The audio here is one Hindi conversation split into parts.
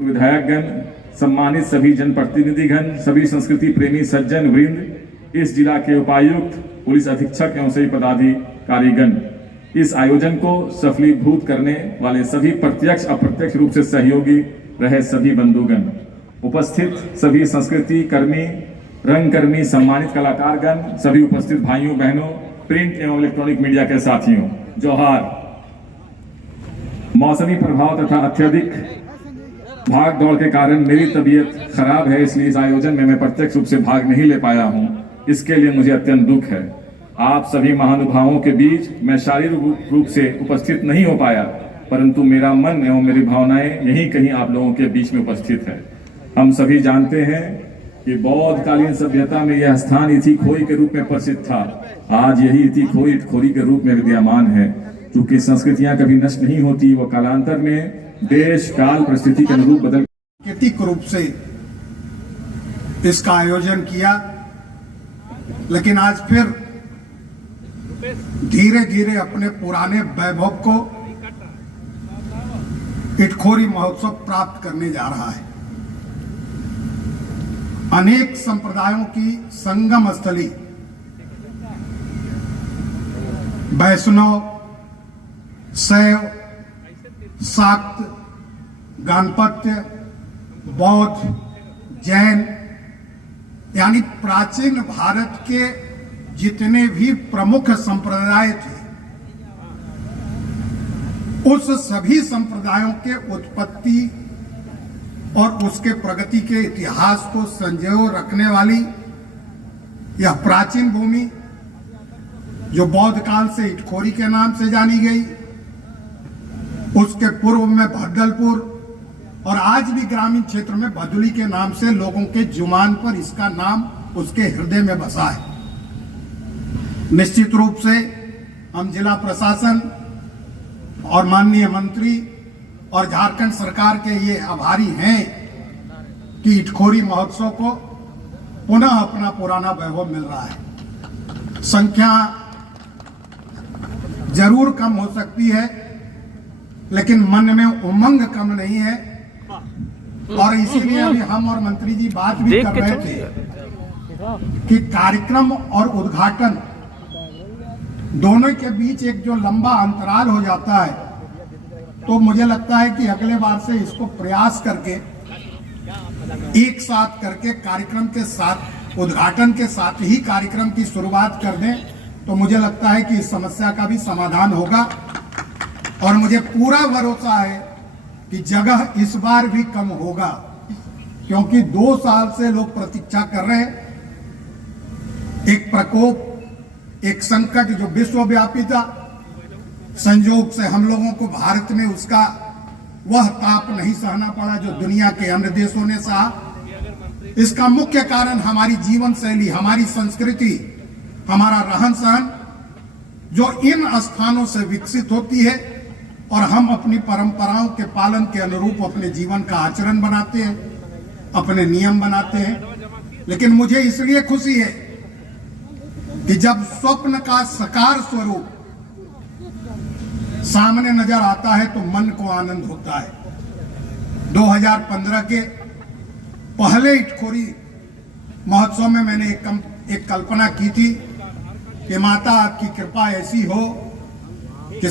विधायकगण, सम्मानित सभी जनप्रतिनिधिगण, सभी संस्कृति प्रेमी सज्जन वृंद, इस जिला के उपायुक्त, पुलिस अधीक्षक एवं सभी पदाधिकारीगण, इस आयोजन को सफलीभूत करने वाले सभी प्रत्यक्ष अप्रत्यक्ष रूप से सहयोगी रहे सभी बंधुगण, उपस्थित सभी संस्कृति कर्मी, रंगकर्मी, सम्मानित कलाकारगण, सभी उपस्थित भाइयों बहनों, प्रिंट एवं इलेक्ट्रॉनिक मीडिया के साथियों, जोहार। मौसमी प्रभाव तथा अत्यधिक भाग दौड़ के कारण मेरी तबीयत खराब है, इसलिए इस आयोजन में मैं प्रत्यक्ष रूप से भाग नहीं ले पाया हूं। इसके लिए मुझे अत्यंत दुख है। आप सभी महानुभावों के बीच मैं शारीरिक रूप से उपस्थित नहीं हो पाया, परंतु मेरा मन एवं मेरी भावनाएं यहीं कहीं आप लोगों के बीच में उपस्थित है। हम सभी जानते हैं कि बौद्धकालीन सभ्यता में यह स्थान इथिखोई के रूप में प्रसिद्ध था। आज यही इथिखोई इटखोरी के रूप में विद्यमान है। क्योंकि संस्कृतियां कभी नष्ट नहीं होती, वो कालांतर में देश काल परिस्थिति के अनुरूप बदल सांकेतिक रूप से इसका आयोजन किया, लेकिन आज फिर धीरे धीरे अपने पुराने वैभव को इटखोरी महोत्सव प्राप्त करने जा रहा है। अनेक संप्रदायों की संगम स्थली वैष्णव, शैव, शाक्त, गणपत्य, बौद्ध, जैन यानी प्राचीन भारत के जितने भी प्रमुख संप्रदाय थे, उस सभी संप्रदायों के उत्पत्ति और उसके प्रगति के इतिहास को संजो रखने वाली यह प्राचीन भूमि, जो बौद्ध काल से इटखोरी के नाम से जानी गई, उसके पूर्व में भद्दलपुर और आज भी ग्रामीण क्षेत्र में भदुली के नाम से लोगों के जुबान पर इसका नाम उसके हृदय में बसा है। निश्चित रूप से हम जिला प्रशासन और माननीय मंत्री और झारखंड सरकार के ये आभारी हैं कि इटखोरी महोत्सव को पुनः अपना पुराना वैभव मिल रहा है। संख्या जरूर कम हो सकती है, लेकिन मन में उमंग कम नहीं है। और इसीलिए अभी हम और मंत्री जी बात भी कर रहे थे कि कार्यक्रम और उद्घाटन दोनों के बीच एक जो लंबा अंतराल हो जाता है, तो मुझे लगता है कि अगले बार से इसको प्रयास करके एक साथ करके कार्यक्रम के साथ, उद्घाटन के साथ ही कार्यक्रम की शुरुआत कर दें, तो मुझे लगता है कि इस समस्या का भी समाधान होगा। और मुझे पूरा भरोसा है कि जगह इस बार भी कम होगा, क्योंकि 2 साल से लोग प्रतीक्षा कर रहे हैं। एक प्रकोप, एक संकट जो विश्वव्यापी था, संयोग से हम लोगों को भारत में उसका वह ताप नहीं सहना पड़ा जो दुनिया के अन्य देशों ने सहा। इसका मुख्य कारण हमारी जीवन शैली, हमारी संस्कृति, हमारा रहन सहन, जो इन स्थानों से विकसित होती है और हम अपनी परंपराओं के पालन के अनुरूप अपने जीवन का आचरण बनाते हैं, अपने नियम बनाते हैं। लेकिन मुझे इसलिए खुशी है कि जब स्वप्न का साकार स्वरूप सामने नजर आता है तो मन को आनंद होता है। 2015 के पहले इटखोरी महोत्सव में मैंने एक कल्पना की थी कि माता आपकी कृपा ऐसी हो कि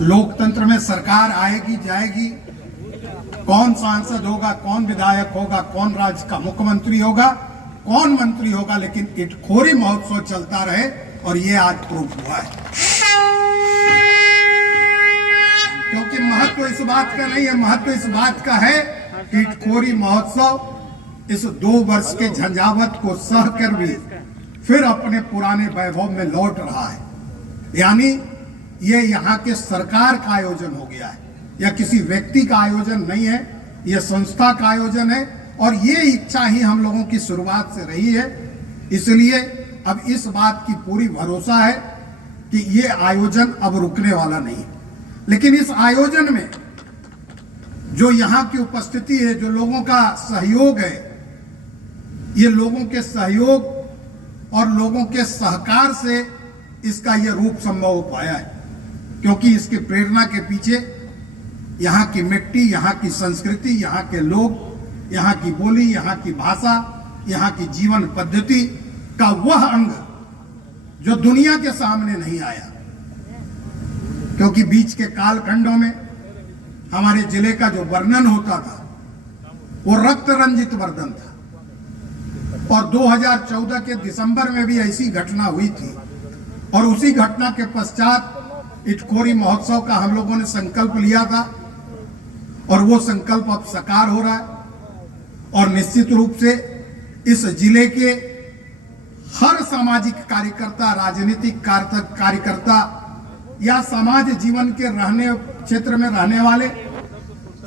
लोकतंत्र में सरकार आएगी जाएगी, कौन सांसद होगा, कौन विधायक होगा, कौन राज्य का मुख्यमंत्री होगा, कौन मंत्री होगा, लेकिन इटखोरी महोत्सव चलता रहे। और ये आज प्रूफ हुआ है। क्योंकि महत्व इस बात का नहीं है, महत्व इस बात का है कि इटखोरी महोत्सव इस 2 वर्ष के झंझावत को सह कर भी फिर अपने पुराने वैभव में लौट रहा है। यानी ये यहाँ के सरकार का आयोजन हो गया है, या किसी व्यक्ति का आयोजन नहीं है, यह संस्था का आयोजन है। और ये इच्छा ही हम लोगों की शुरुआत से रही है। इसलिए अब इस बात की पूरी भरोसा है कि ये आयोजन अब रुकने वाला नहीं। लेकिन इस आयोजन में जो यहाँ की उपस्थिति है, जो लोगों का सहयोग है, ये लोगों के सहयोग और लोगों के सहकार से इसका यह रूप संभव हो पाया है। क्योंकि इसकी प्रेरणा के पीछे यहाँ की मिट्टी, यहाँ की संस्कृति, यहाँ के लोग, यहाँ की बोली, यहाँ की भाषा, यहाँ की जीवन पद्धति का वह अंग जो दुनिया के सामने नहीं आया। क्योंकि बीच के कालखंडों में हमारे जिले का जो वर्णन होता था वो रक्त रंजित वर्णन था, और 2014 के दिसंबर में भी ऐसी घटना हुई थी, और उसी घटना के पश्चात इटखोरी महोत्सव का हम लोगों ने संकल्प लिया था, और वो संकल्प अब साकार हो रहा है। और निश्चित रूप से इस जिले के हर सामाजिक कार्यकर्ता, राजनीतिक कार्यकर्ता या समाज जीवन के क्षेत्र में रहने वाले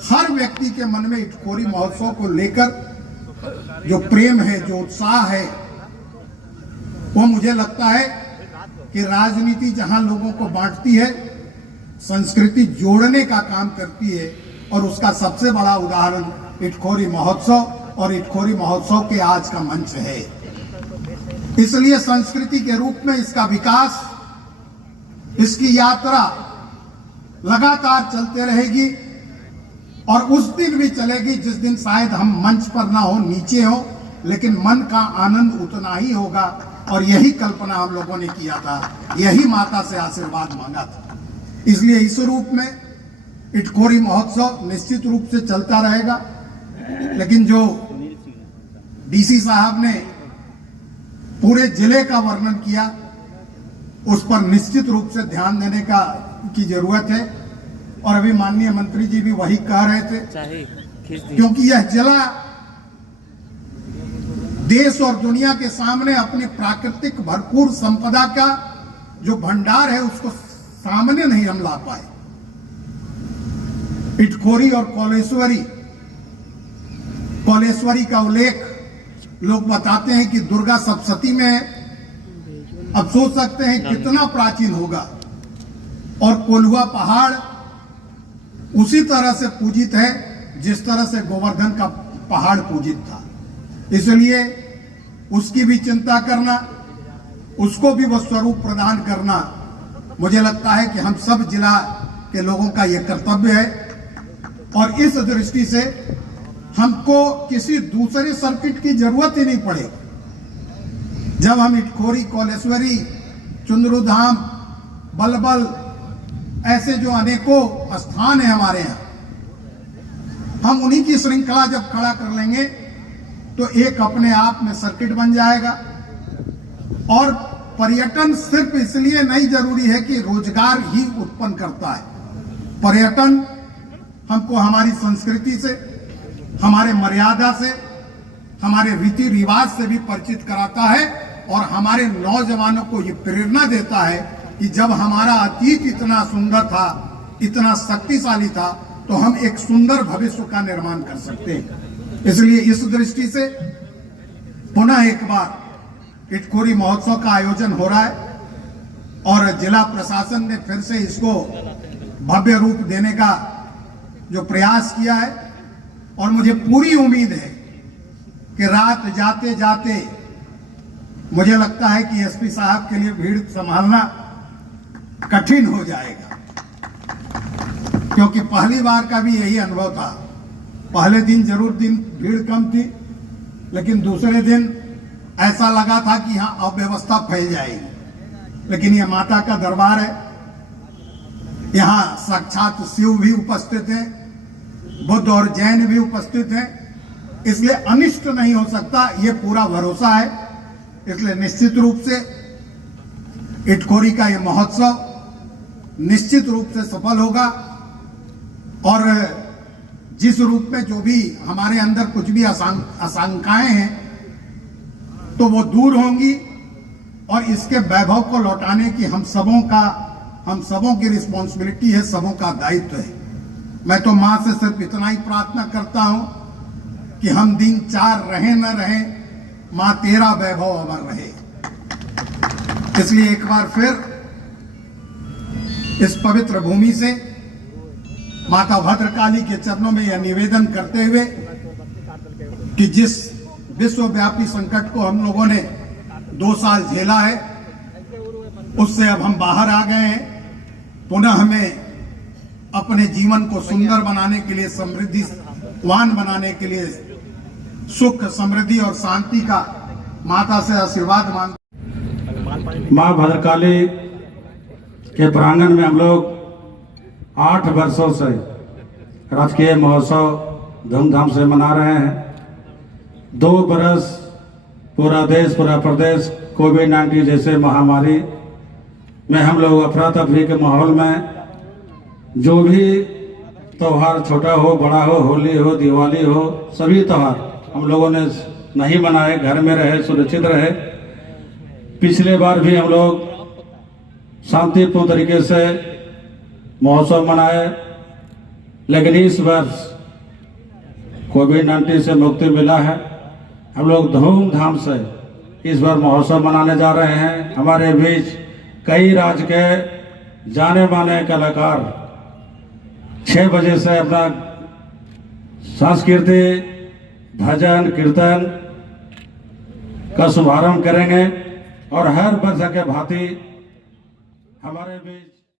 हर व्यक्ति के मन में इटखोरी महोत्सव को लेकर जो प्रेम है, जो उत्साह है, वो मुझे लगता है कि राजनीति जहां लोगों को बांटती है, संस्कृति जोड़ने का काम करती है। और उसका सबसे बड़ा उदाहरण इटखोरी महोत्सव और इटखोरी महोत्सव के आज का मंच है। इसलिए संस्कृति के रूप में इसका विकास, इसकी यात्रा लगातार चलते रहेगी, और उस दिन भी चलेगी जिस दिन शायद हम मंच पर ना हो, नीचे हो, लेकिन मन का आनंद उतना ही होगा। और यही कल्पना हम लोगों ने किया था, यही माता से आशीर्वाद मांगा था। इसलिए इस रूप में इटखोरी महोत्सव निश्चित रूप से चलता रहेगा। लेकिन जो डीसी साहब ने पूरे जिले का वर्णन किया, उस पर निश्चित रूप से ध्यान देने की जरूरत है। और अभी माननीय मंत्री जी भी वही कह रहे थे, क्योंकि यह जिला देश और दुनिया के सामने अपनी प्राकृतिक भरपूर संपदा का जो भंडार है उसको सामने नहीं हम ला पाए। इटखोरी और कौलेश्वरी का उल्लेख लोग बताते हैं कि दुर्गा सप्तशती में है। अब सोच सकते हैं कितना प्राचीन होगा। और कोल्हुआ पहाड़ उसी तरह से पूजित है जिस तरह से गोवर्धन का पहाड़ पूजित था। इसलिए उसकी भी चिंता करना, उसको भी वो स्वरूप प्रदान करना, मुझे लगता है कि हम सब जिला के लोगों का यह कर्तव्य है। और इस दृष्टि से हमको किसी दूसरे सर्किट की जरूरत ही नहीं पड़ेगी। जब हम इटखोरी, कौलेश्वरी, चुंदरूधाम, बलबल, ऐसे जो अनेकों स्थान है हमारे यहाँ, हम उन्हीं की श्रृंखला जब खड़ा कर लेंगे तो एक अपने आप में सर्किट बन जाएगा। और पर्यटन सिर्फ इसलिए नहीं जरूरी है कि रोजगार ही उत्पन्न करता है। पर्यटन हमको हमारी संस्कृति से, हमारे मर्यादा से, हमारे रीति रिवाज से भी परिचित कराता है, और हमारे नौजवानों को ये प्रेरणा देता है कि जब हमारा अतीत इतना सुंदर था, इतना शक्तिशाली था, तो हम एक सुंदर भविष्य का निर्माण कर सकते हैं। इसलिए इस दृष्टि से पुनः एक बार इटखोरी महोत्सव का आयोजन हो रहा है, और जिला प्रशासन ने फिर से इसको भव्य रूप देने का जो प्रयास किया है। और मुझे पूरी उम्मीद है कि रात जाते जाते मुझे लगता है कि एसपी साहब के लिए भीड़ संभालना कठिन हो जाएगा, क्योंकि पहली बार का भी यही अनुभव था। पहले दिन जरूर भीड़ कम थी, लेकिन दूसरे दिन ऐसा लगा था कि यहां अव्यवस्था फैल जाएगी। लेकिन यह माता का दरबार है, यहां साक्षात शिव भी उपस्थित है, बुद्ध और जैन भी उपस्थित हैं, इसलिए अनिष्ट नहीं हो सकता, ये पूरा भरोसा है। इसलिए निश्चित रूप से इटखोरी का ये महोत्सव निश्चित रूप से सफल होगा, और जिस रूप में जो भी हमारे अंदर कुछ भी आशंकाएं हैं तो वो दूर होंगी, और इसके वैभव को लौटाने की हम सबों की रिस्पॉन्सिबिलिटी है, सबों का दायित्व है। मैं तो मां से सिर्फ इतना ही प्रार्थना करता हूं कि हम दिन 4 रहे न रहे, मां तेरा वैभव अमर रहे। इसलिए एक बार फिर इस पवित्र भूमि से माता भद्रकाली के चरणों में यह निवेदन करते हुए कि जिस विश्वव्यापी संकट को हम लोगों ने 2 साल झेला है, उससे अब हम बाहर आ गए हैं। पुनः हमें अपने जीवन को सुंदर बनाने के लिए, समृद्धिवान बनाने के लिए, सुख समृद्धि और शांति का माता से आशीर्वाद मांग। माँ भद्रकाली के प्रांगण में हम लोग 8 वर्षों से राजकीय महोत्सव धूमधाम से मना रहे हैं। 2 बरस पूरा देश, पूरा प्रदेश कोविड-19 जैसे महामारी में हम लोग अफरा तफरी के माहौल में जो भी त्यौहार, छोटा हो बड़ा हो, होली हो दिवाली हो, सभी त्यौहार हम लोगों ने नहीं मनाए, घर में रहे, सुरक्षित रहे। पिछले बार भी हम लोग शांतिपूर्ण तरीके से महोत्सव मनाए, लेकिन इस वर्ष कोविड-19 से मुक्ति मिला है। हम लोग धूमधाम से इस बार महोत्सव मनाने जा रहे हैं। हमारे बीच कई राज्य के जाने माने कलाकार 6 बजे से अपना सांस्कृतिक भजन कीर्तन का शुभारंभ करेंगे और हर वर्ष के भांति हमारे बीच